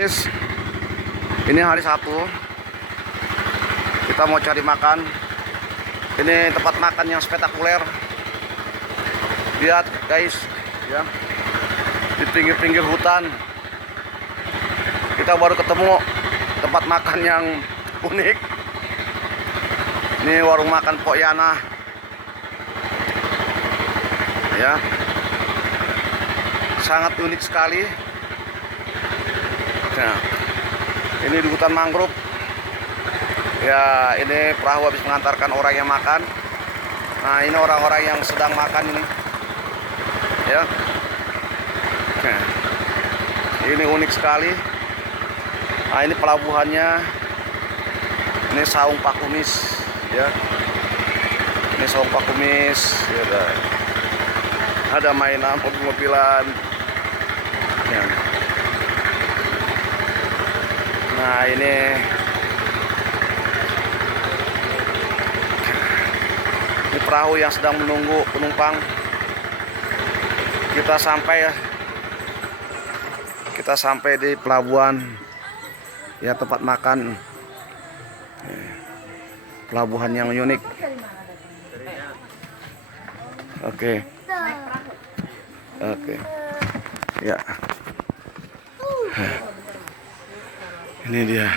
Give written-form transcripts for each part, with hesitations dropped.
Guys, ini hari Sabtu. Kita mau cari makan. Ini tempat makan yang spektakuler. Lihat guys, ya. Di pinggir-pinggir hutan. Kita baru ketemu tempat makan yang unik. Ini warung makan Pok Yana. Ya. Sangat unik sekali. Nah, ini di hutan mangrove. Ya, ini perahu habis mengantarkan orang yang makan. Nah, ini orang-orang yang sedang makan ini. Ya. Nah, ini unik sekali. Nah, ini pelabuhannya. Ini Saung Pakumis, ya. Ini Saung Pakumis. Ya, ada mainan mobil-mobilan. Ya. Nah, ini perahu yang sedang menunggu penumpang. Kita sampai di pelabuhan, ya, tempat makan. Pelabuhan yang unik. Oke. Ya. Ini dia.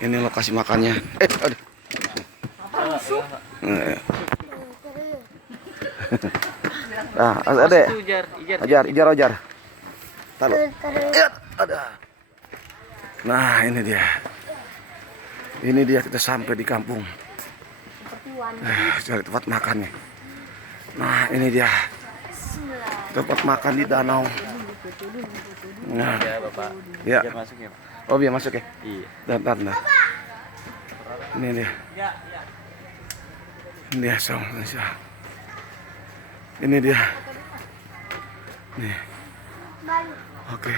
Ini lokasi makannya. Aduh. Nah, adek. Ajar. Taruh. Ada. Nah, ini dia. Kita sampai di kampung. Cari tempat makannya. Nah, ini dia. Tempat makan di danau. Nah, ya Bapak. Ya. Biar masuk ya. Oh, biar masuk ya? Iya. Bentar. Ini dia. Ini dia, Ini dia. Nih. Oke.